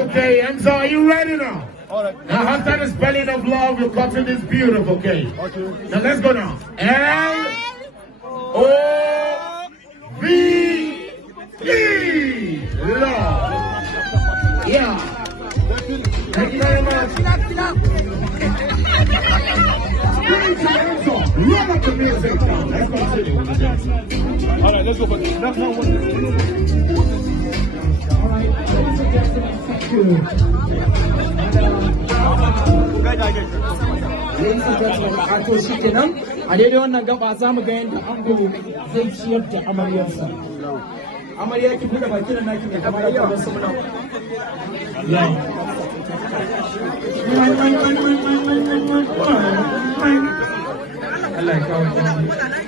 Okay, Enzo, are you ready now? Now, after the spelling of love, you're cutting this beautiful, okay? Now, let's go now. L-O-V-E. Love. Yeah. Thank you very much. Run up the music now. Let's continue. All right, let's go for this. Alright, ladies and gentlemen, thank you. Ladies and gentlemen, Arto shi kenan a daidai wannan gaba za mu ga yadda ango zai ciyar da amaryarsa. Amarya ki buɗe baki da naki da kamar da wasu muna. Allah ya kawo ki.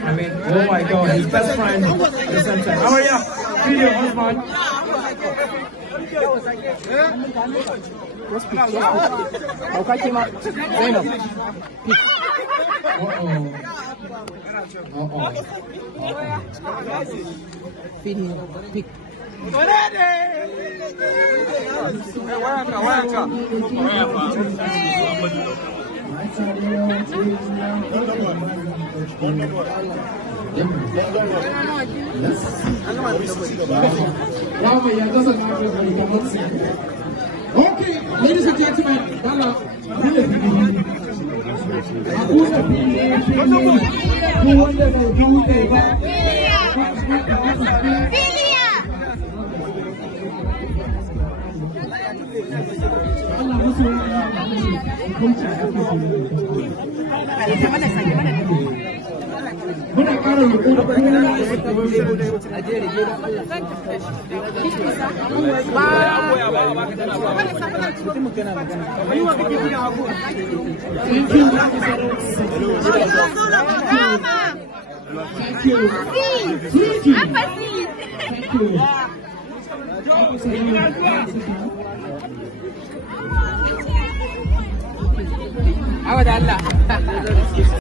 I mean, oh my God, his best friend at the same time. Amarya, feel your husband. Okay, ladies and gentlemen, muna ƙara roƙo da kuma Allah.